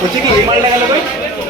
হচ্ছে কি এই মালটা গেলে ভাই